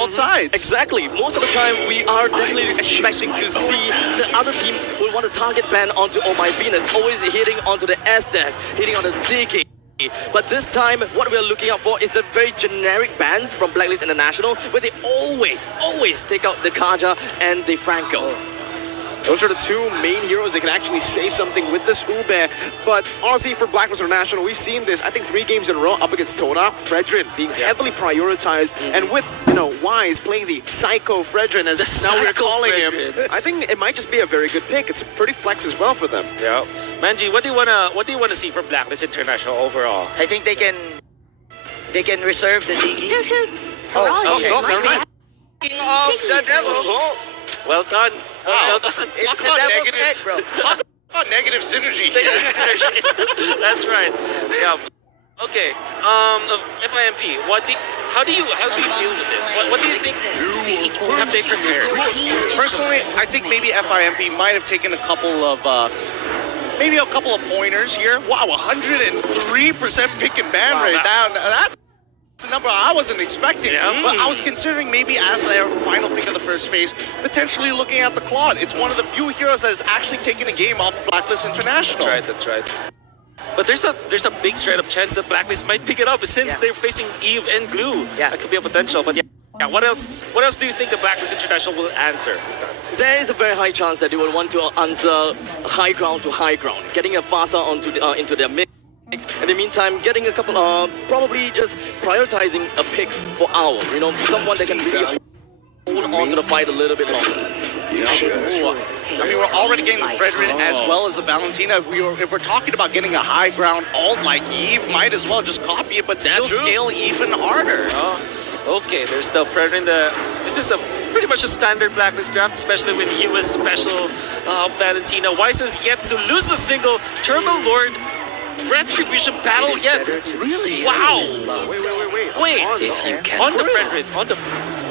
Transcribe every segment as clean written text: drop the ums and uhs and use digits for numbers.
both sides. Exactly. Most of the time, we are definitely expecting to see the other teams will want to target ban onto Oh My Venus, always hitting onto the S-dash, hitting on the digging. But this time, what we're looking out for is the very generic bans from Blacklist International, where they always take out the Kaja and the Franco. Those are the two main heroes that can actually say something with this Ube. But honestly, for Blacklist International, we've seen this, I think, 3 games in a row up against Toda. Fredrin being heavily prioritized, and with, Wise playing the Psycho Fredrin, as now we're calling him. I think it might just be a very good pick. It's a pretty flex as well for them. Yeah. Manji, what do you wanna see from Blacklist International overall? I think they can reserve the Diggy. Never mind. King of the devil. Well done. Well done. It's the devil's head, bro. Talk about negative synergy here. That's right. Yeah. Okay. FIMP. How do you deal with this? What do you think have they prepared? Personally, I think maybe FIMP might have taken a couple of pointers here. Wow, 103% pick and ban rate. That's a number I wasn't expecting. Yeah. But I was considering maybe as their final pick of the first phase, potentially looking at the Claude. It's one of the few heroes that has actually taken a game off Blacklist International. That's right. But there's a big straight up chance that Blacklist might pick it up since they're facing Eve and Glue. Yeah. That could be a potential. But yeah, what else do you think the Blacklist International will answer this time? There is a very high chance that they will want to answer high ground to high ground, getting a Fasa onto into their mix. In the meantime, getting a couple, probably just prioritizing a pick for Owl. Someone that can really hold on to the fight a little bit longer. I mean, we're already getting the Fredrin as well as the Valentina. If we're talking about getting a high ground alt like Eve, might as well just copy it, but still scale even harder. Okay, there's the Fredrin. This is pretty much a standard Blacklist draft, especially with US special Valentina. Wise has yet to lose a single Turtle Lord Retribution battle yet. Really? Wow. Wait. On the Fredrin.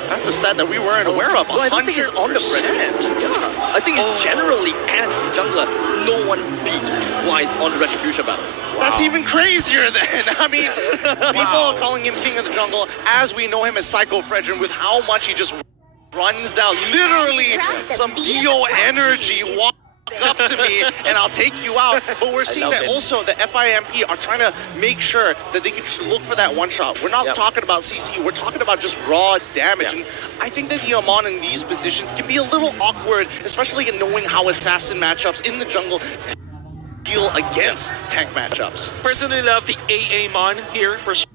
That's a stat that we weren't aware of. Well, I don't think it's on the Fredrin. Yeah. I think generally, as jungler, no one beat Wise on the Retribution battles. Wow. That's even crazier then. I mean, people are calling him King of the Jungle as we know him as Psycho Fredrin with how much he just runs down. Literally, some Dio energy. Up to me and I'll take you out. But we're seeing that also the FIMP are trying to make sure that they can just look for that one shot. We're not talking about CC, we're talking about just raw damage. And I think that the Amon in these positions can be a little awkward, especially in knowing how assassin matchups in the jungle deal against tank matchups. Personally love the AA Mon here for sure,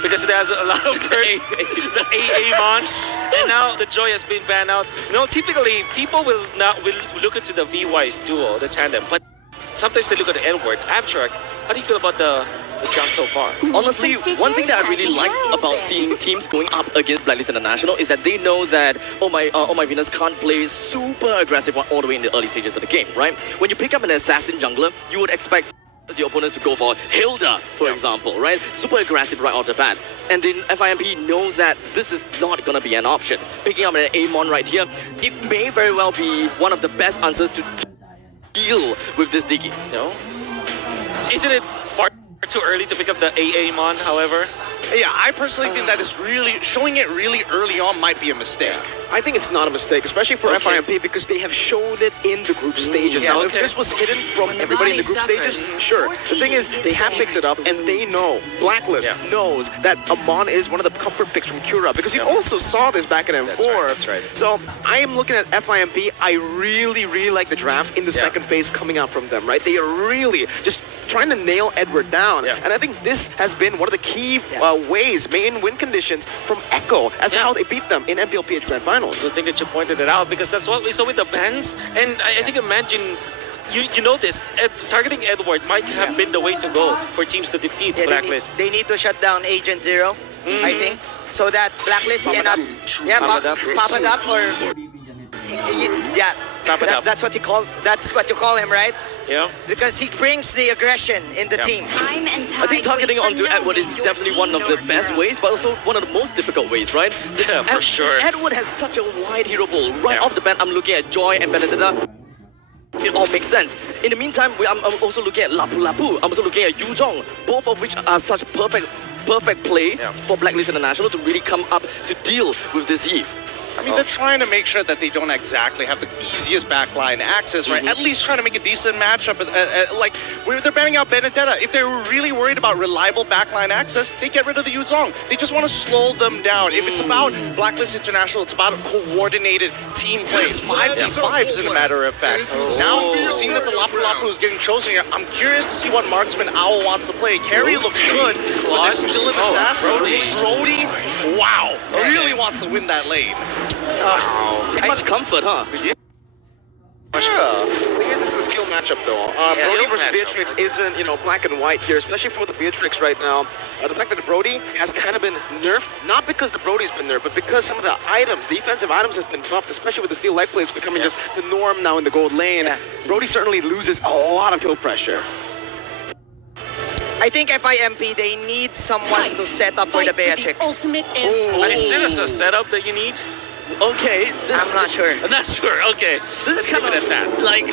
because it has a lot of the AA Mon, and now the Joy has been banned out. Typically people will look into the V-Wise duo, the tandem, but sometimes they look at the N-word. Abstract, how do you feel about the jump so far? Honestly, one thing that I really like about seeing teams going up against Blacklist International is that they know that Oh My Venus can't play super aggressive all the way in the early stages of the game, right? When you pick up an assassin jungler, you would expect the opponents to go for Hilda, for example, right? Super aggressive right off the bat. And then FIMP knows that this is not going to be an option. Picking up an Amon right here, it may very well be one of the best answers to deal with this Diggy. No? Isn't it far too early to pick up the AA Mon, however? Yeah, I personally think that is showing it really early on might be a mistake. I think it's not a mistake, especially for FIMP, because they have shown it in the group stages. Now, if this was hidden from everybody in the group stages, sure. The thing is, they have picked it up, and they know, Blacklist knows that Amon is one of the comfort picks from Cura, because we also saw this back in M4. That's right. So, I am looking at FIMP. I really like the drafts in the second phase coming out from them, right? They are really just trying to nail Edward down. And I think this has been one of the key main win conditions from Echo as to how they beat them in MPLPH Grand Finals. I think that you pointed it out, because that's what we saw with the bans. And I think, imagine, you noticed, targeting Edward might have been the way to go for teams to defeat Blacklist. They need to shut down Agent Zero, I think, so that Blacklist cannot pop it up or that's what you call him, right? Yeah. Because he brings the aggression in the team. I think targeting onto Edward is definitely one of the best ways, but also one of the most difficult ways, right? Yeah, for sure. Edward has such a wide hero pool. Right off the bat, I'm looking at Joy and Benedetta. It all makes sense. In the meantime, I'm also looking at Lapu Lapu. I'm also looking at Yu Zhong, both of which are such perfect perfect play Yeah. for Blacklist International to really come up to deal with this Eve. I mean, they're trying to make sure that they don't exactly have the easiest backline access, right? At least trying to make a decent matchup. Like, where they're banning out Benedetta. If they were really worried about reliable backline access, they get rid of the Yuzong. They just want to slow them down. If it's about Blacklist International, it's about coordinated team play. 5v5s, in a matter of fact. Now we're seeing that the Lapu Lapu is getting chosen here. I'm curious to see what marksman Owl wants to play. Carry looks good, but there's still an assassin. Brody, wow, really wants to win that lane. Pretty much comfort, huh? Yeah. Thing is, this is a skill matchup, though. Brody versus Beatrix isn't, black and white here, especially for the Beatrix right now. The fact that the Brody has kind of been nerfed, not because the Brody's been nerfed, but because some of the items, the defensive items, has been buffed, especially with the steel light plates becoming just the norm now in the gold lane. Brody certainly loses a lot of kill pressure. I think FIMP, they need someone to set up for the Beatrix. But is this a setup that you need? Okay, I'm not sure. I'm not sure. Okay. this is kind leave it of at that. like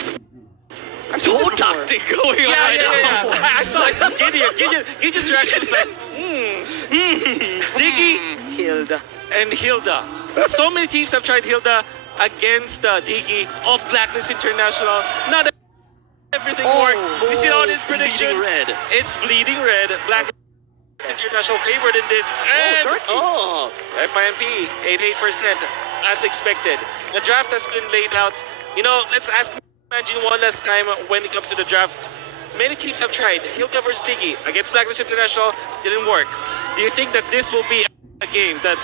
toe tactic going on right now. I saw Gideon's reaction is like, Diggy Hilda. and Hilda. So many teams have tried Hilda against Diggy of Blacklist International. Not everything worked. You see the audience prediction? Bleeding red. It's bleeding red. Blacklist International favored in this. And Oh, FIMP, 88%, as expected. The draft has been laid out. Let's imagine one last time when it comes to the draft. Many teams have tried Hilda versus Diggy against Blacklist International. Didn't work. Do you think that this will be a game that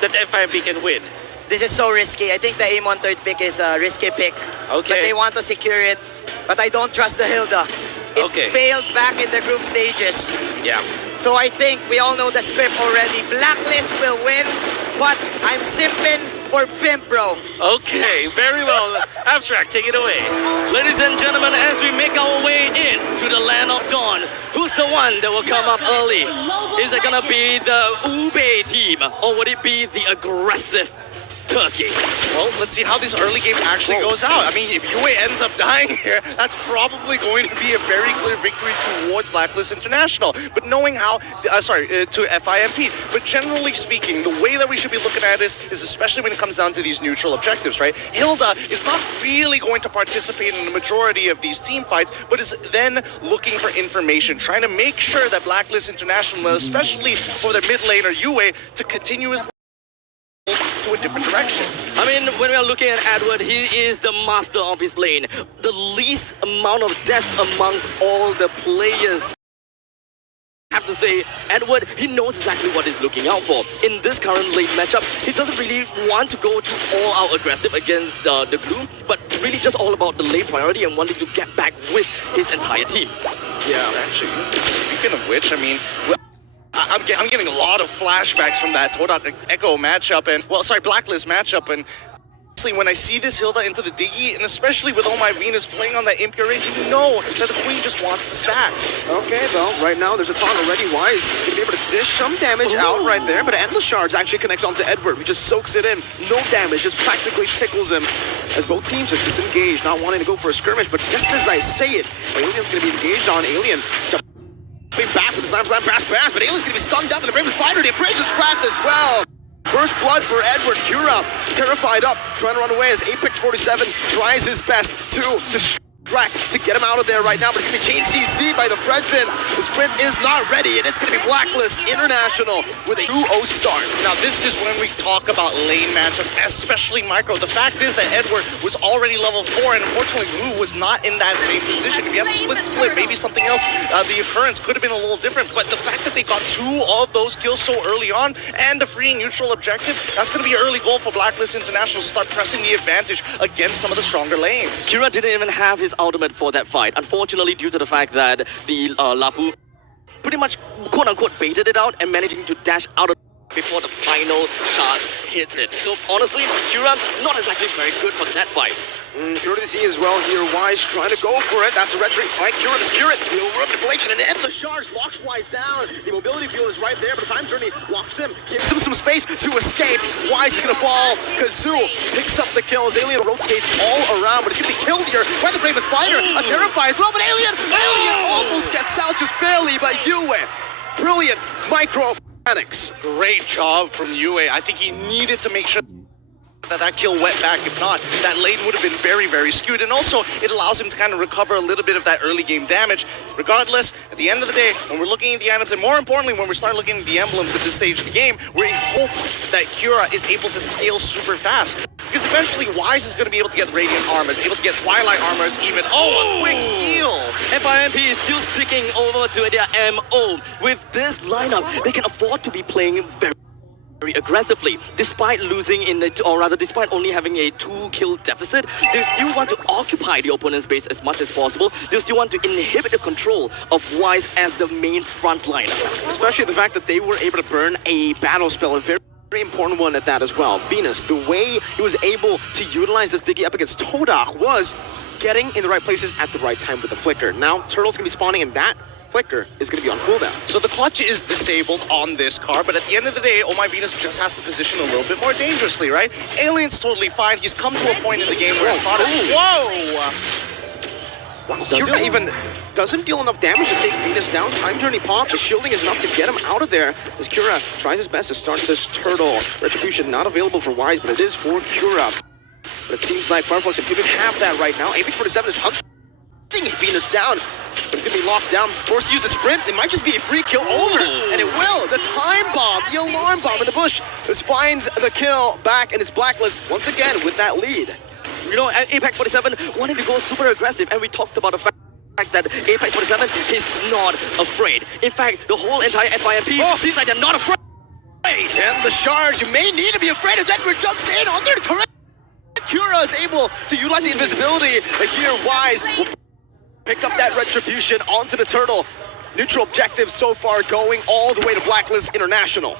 FIMP can win? This is so risky. I think the aim on third pick is a risky pick. Okay. But they want to secure it. But I don't trust the Hilda. It Okay. failed back in the group stages. Yeah. So I think we all know the script already. Blacklist will win, but I'm simping for FIMP, bro. Okay, very well. Abstract, take it away. ladies and gentlemen, as we make our way in to the land of dawn, who's the one that will come up early? Is it gonna be the Ube team, or would it be the aggressive Turkey? Well, let's see how this early game actually goes out. I mean, if Yue ends up dying here, that's probably going to be a very clear victory towards Blacklist International. But knowing how, to FIMP. But generally speaking, the way that we should be looking at this is especially when it comes down to these neutral objectives, right? Hilda is not really going to participate in the majority of these team fights, but is then looking for information, trying to make sure that Blacklist International, especially for their mid laner Yue, to continuously to a different direction. I mean, when we are looking at Edward, he is the master of his lane. The least amount of death amongst all the players. I have to say, Edward, he knows exactly what he's looking out for. In this current lane matchup, he doesn't really want to go to all-out aggressive against the Blue, but really just all about the lane priority and wanting to get back with his entire team. Yeah, actually, speaking of which, I mean, I'm getting a lot of flashbacks from that Todak Echo matchup and, Blacklist matchup, and honestly, when I see this Hilda into the Diggy, and especially with Oh My Venus playing on that Impure range, you know that the Queen just wants the stack. Okay, well, right now there's a taunt already. Wise gonna be able to dish some damage out right there, but Endless Shards actually connects onto Edward, who just soaks it in. No damage, just practically tickles him. As both teams just disengage, not wanting to go for a skirmish, but just as I say it, Alien's gonna be engaged on Alien. Back with the slam, bash, but Alien's gonna be stunned up in the Raven's Spider. The Abrasion's cracked as well. First blood for Edward. Kura terrified up, trying to run away as Apex 47 tries his best to distract to get him out of there right now, but it's gonna be chain CC by the Fredrin. The sprint is not ready, and it's gonna be Blacklist International with a 2-0 start. Now, this is when we talk about lane matchup, especially micro. The fact is that Edward was already level 4, and unfortunately, Wu was not in that same position. If you had the split, maybe something else, the occurrence could have been a little different. But the fact that they got 2 of those kills so early on, and a free neutral objective, that's going to be an early goal for Blacklist International to start pressing the advantage against some of the stronger lanes. Kira didn't even have his ultimate for that fight, unfortunately, due to the fact that the Lapu pretty much quote-unquote baited it out and managing to dash out of before the final shot hits it. So honestly, Kira not exactly very good for that fight. Kura to see as well here. Wise trying to go for it. That's a red drink by Kura to secure it. The over manipulation and Endless Shards locks Wise down. The mobility fuel is right there, but the time journey locks him, gives him some space to escape. Wise is gonna fall. Kazoo picks up the kills. Alien rotates all around, but it's gonna be killed here by the Raven Spider. A Terrify as well, but Alien almost gets out just barely, but Yue Brilliant micro mechanics. Great job from Yue. I think he needed to make sure that kill went back. If not, that lane would have been very, very skewed. And also, it allows him to kind of recover a little bit of that early game damage. Regardless, at the end of the day, when we're looking at the items, and more importantly, when we start looking at the emblems at this stage of the game, we hope that Kira is able to scale super fast. Because eventually, Wise is going to be able to get Radiant Armors, able to get Twilight Armors even. Oh, a quick steal! FIMP is still sticking over to their MO. With this lineup, they can afford to be playing very aggressively. Despite losing in the, or rather despite only having a 2-kill deficit, they still want to occupy the opponent's base as much as possible. They still want to inhibit the control of Wise as the main frontliner. Especially the fact that they were able to burn a battle spell, a very important one at that as well. Venus, the way he was able to utilize this Diggy up against Todak was getting in the right places at the right time with the flicker. Now, Turtle's gonna be spawning, and that flicker is going to be on cooldown. So the clutch is disabled on this car, but at the end of the day, Oh My Venus just has to position a little bit more dangerously, right? Alien's totally fine. He's come to a point in the game where it's not Wow, Kira even doesn't deal enough damage to take Venus down. Time Journey pop, the shielding is enough to get him out of there as Kira tries his best to start this turtle. Retribution not available for Wise, but it is for Kira. But it seems like Fireflux and Pivot have that right now. AP47 is hunting Venus down. But it's gonna be locked down, forced to use the sprint. It might just be a free kill over, and it will. The time bomb, the alarm bomb in the bush. This finds the kill back, and it's Blacklist once again with that lead. You know, Apex 47 wanted to go super aggressive, and we talked about the fact that Apex 47 is not afraid. In fact, the whole entire FIMP seems like they're not afraid. And the charge, you may need to be afraid as Edward jumps in on their turret. Kira is able to utilize the invisibility, and here Wise will pick up that retribution onto the turtle. Neutral objective so far going all the way to Blacklist International.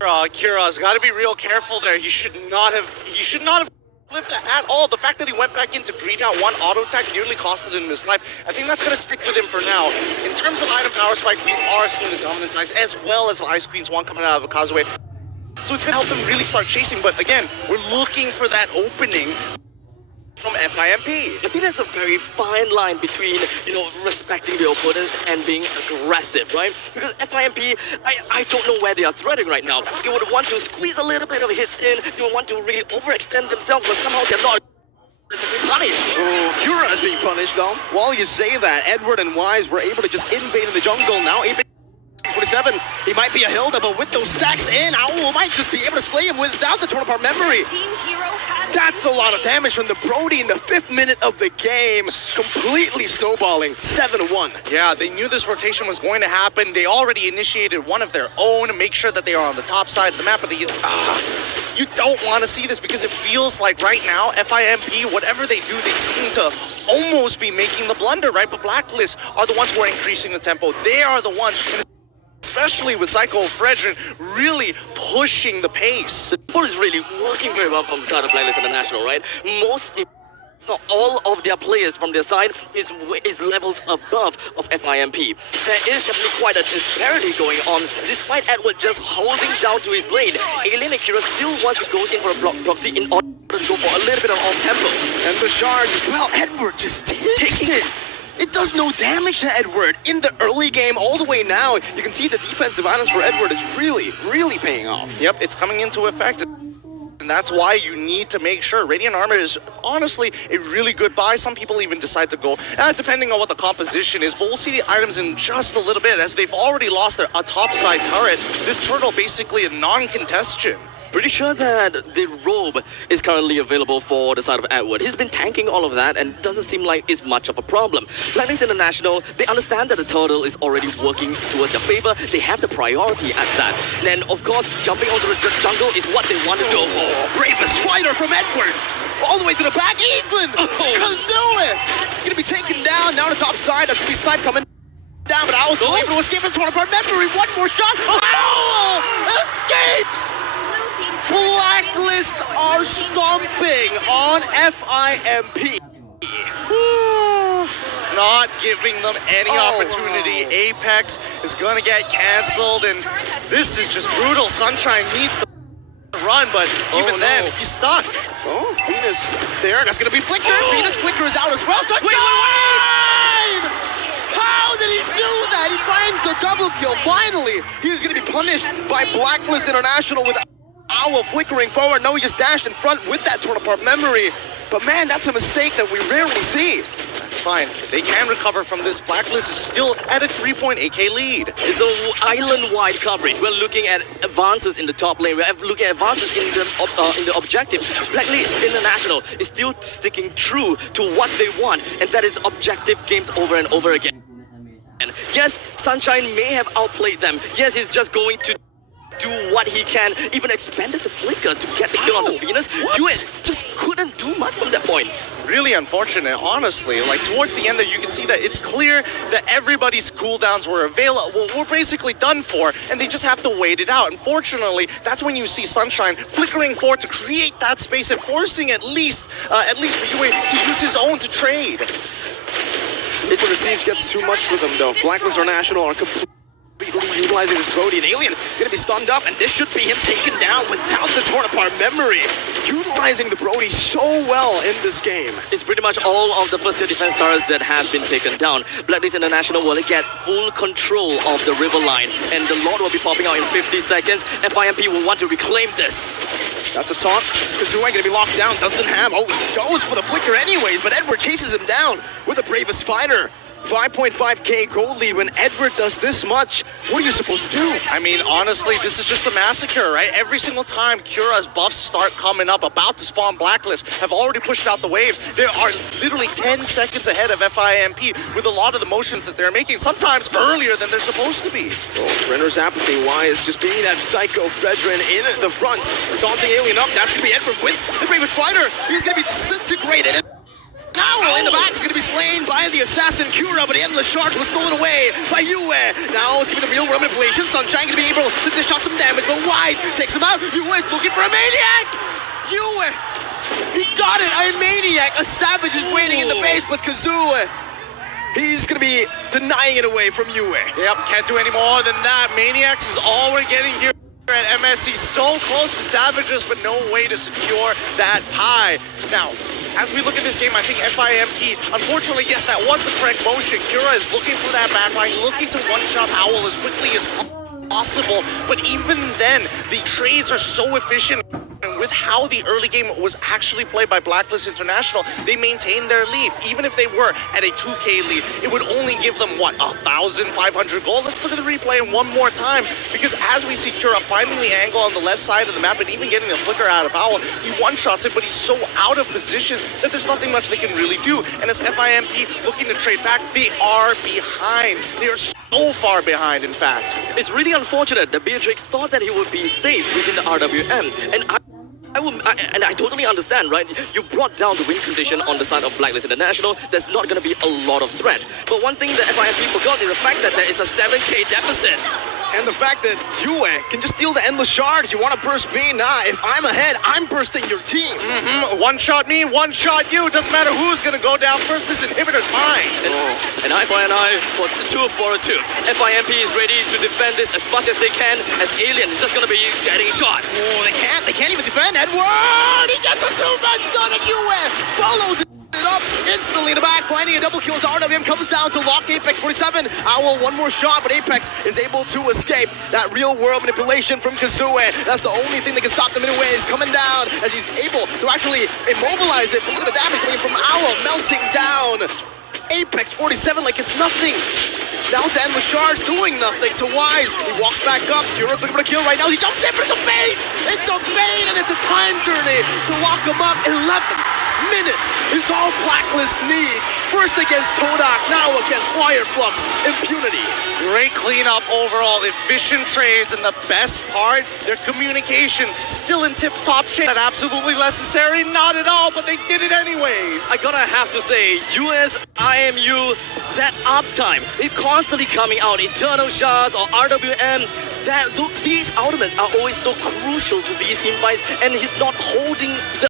Kira's got to be real careful there. He should not have flipped that at all. The fact that he went back into greed out one auto attack nearly costed him his life. I think that's going to stick with him for now. In terms of item power spike, we are seeing the dominance ice as well as the Ice Queen's one coming out of a Causeway. So it's going to help him really start chasing. But again, we're looking for that opening from FIMP. I think that's a very fine line between, you know, respecting the opponents and being aggressive, right? Because FIMP, I don't know where they are threading right now. They would want to squeeze a little bit of hits in, they would want to really overextend themselves, but somehow they're not punished. Oh, Kira is being punished though. While you say that, Edward and Wise were able to just invade in the jungle. Now Apex 47, he might be a Hilda, but with those stacks in, Owl might just be able to slay him without the torn apart memory. That's a lot of damage from the Brody in the 5th minute of the game. Completely snowballing, 7-1. Yeah, they knew this rotation was going to happen. They already initiated one of their own, make sure that they are on the top side of the map. But you don't want to see this because it feels like right now, FIMP, whatever they do, they seem to almost be making the blunder, right? But Blacklist are the ones who are increasing the tempo. They are the ones, especially with Psycho Fredrin, really pushing the pace. The ball is really working very well from the side of BLACKLIST International, right? Most, if not all of their players from their side is levels above of FIMP. There is definitely quite a disparity going on, despite Edward just holding down to his lane. Alien and Kira still want to go in for a block proxy in order to go for a little bit of off-tempo. And the charge, well, Edward just takes it. It does no damage to Edward in the early game all the way now. You can see the defensive items for Edward is really, really paying off. Yep, it's coming into effect. And that's why you need to make sure. Radiant Armor is honestly a really good buy. Some people even decide to go, depending on what the composition is. But we'll see the items in just a little bit as they've already lost a topside turret. This turtle basically a non-contestion. Pretty sure that the robe is currently available for the side of Edward. He's been tanking all of that and doesn't seem like it's much of a problem. BLACKLIST International, they understand that the turtle is already working towards their favor. They have the priority at that. Then, of course, jumping onto the jungle is what they want to go for. Bravest fighter from Edward! All the way to the back, Ethan! Kazooie! It's gonna be taken down, now the top side. That's gonna be Snipe coming down, but I was able to escape from the torn apart memory. One more shot! Owl escapes! Blacklist are stomping on FIMP. Not giving them any opportunity. Apex is gonna get canceled, and this is just brutal. Sunshine needs to run, but even then, he's stuck. Oh, Venus there. That's gonna be Flicker. Venus Flicker is out as well. So wait! How did he do that? He finds a double kill. Finally, he's going to be punished by BLACKLIST International with Owl flickering forward. No, he just dashed in front with that torn apart memory. But man, that's a mistake that we rarely see. That's fine. They can recover from this. BLACKLIST is still at a 3-point lead. It's an island-wide coverage. We're looking at advances in the top lane. We're looking at advances in the objective. BLACKLIST International is still sticking true to what they want, and that is objective games over and over again. And yes, Sunshine may have outplayed them. Yes, he's just going to do what he can, even expanded the flicker to get the kill on the Venus. Duet just couldn't do much from that point. Really unfortunate, honestly. Like, towards the end there, you can see that it's clear that everybody's cooldowns were were basically done for, and they just have to wait it out. Unfortunately, that's when you see Sunshine flickering forward to create that space and forcing at least for Yue to use his own to trade. Super Siege gets too much for them, though. BLACKLIST International are completely utilizing this Brody, and Alien is going to be stunned up, and this should be him taken down without the torn apart memory. Utilizing the Brody so well in this game. It's pretty much all of the first tier defense towers that have been taken down. BLACKLIST International will get full control of the river line, and the Lord will be popping out in 50 seconds. FIMP will want to reclaim this. That's a taunt. Kazooie going to be locked down. Doesn't have. Oh, he goes for the flicker anyways, but Edward chases him down with the bravest fighter. 5.5k gold lead. When Edward does this much, what are you supposed to do? I mean, honestly, this is just a massacre, right? Every single time Cura's buffs start coming up, about to spawn BLACKLIST, have already pushed out the waves. They are literally 10 seconds ahead of FIMP with a lot of the motions that they're making, sometimes earlier than they're supposed to be. Oh, Renner's apathy, why is just being that Psycho Fredrin in the front. Taunting Alien up, that's going to be Edward with the bravest fighter. He's going to be disintegrated. Now in the back is going to be slain by the assassin Cura, but the Endless Shark was stolen away by Yue. Now it's giving the real world manipulation. Sunshine going to be able to dish out some damage, but Wise takes him out. Yue is looking for a maniac. Yue, he got it. A maniac, a savage is waiting in the base, but Kazooie, he's going to be denying it away from Yue. Yep, can't do any more than that. Maniacs is all we're getting here at MSC. So close to Savages, but no way to secure that pie. Now, as we look at this game, I think FIMP, unfortunately, yes, that was the correct motion. Cura is looking for that backline, looking to one-shot Owl as quickly as possible. But even then, the trades are so efficient. And with how the early game was actually played by BLACKLIST International, they maintained their lead. Even if they were at a 2k lead, it would only give them, what, 1,500 gold? Let's look at the replay one more time, because as we see Cura finding the angle on the left side of the map and even getting the flicker out of Owl, he one-shots it, but he's so out of position that there's nothing much they can really do. And as FIMP looking to trade back, they are behind. They are so far behind, in fact. It's really unfortunate that Beatrix thought that he would be safe within the RWM, and I totally understand, right? You brought down the win condition on the side of BLACKLIST International. There's not going to be a lot of threat. But one thing that FIMP forgot is the fact that there is a 7k deficit. And the fact that Yue can just steal the Endless Shards. You want to burst me? Nah, if I'm ahead, I'm bursting your team. One-shot me, one-shot you. Doesn't matter who's going to go down first. This inhibitor's mine. An eye for an eye for 2 for a 2. FIMP is ready to defend this as much as they can, as Alien is just going to be getting shot. Oh, they can't even defend. Edward! He gets a 2-man stun, and Yue follows it up instantly in the back, finding a double kill as RWM comes down to lock Apex 47. Owl, one more shot, but Apex is able to escape that real world manipulation from Kazooie. That's the only thing that can stop them in a way. He's coming down as he's able to actually immobilize it. But look at the damage coming from Owl, melting down Apex 47 like it's nothing. Now it's Endless Charge doing nothing to Wise. He walks back up. Cura's looking for a kill right now. He jumps in, but it's a fade! It's a fade, and it's a time journey to lock him up. 11 minutes is all BLACKLIST needs. First against Todak, now against Fireflux. Impunity. Great cleanup overall, efficient trades, and the best part, their communication still in tip-top shape. Not absolutely necessary, not at all, but they did it anyways. I gotta have to say, US IMU, that uptime, it's constantly coming out. Eternal Shards or RWM, these ultimates are always so crucial to these team fights, and he's not holding the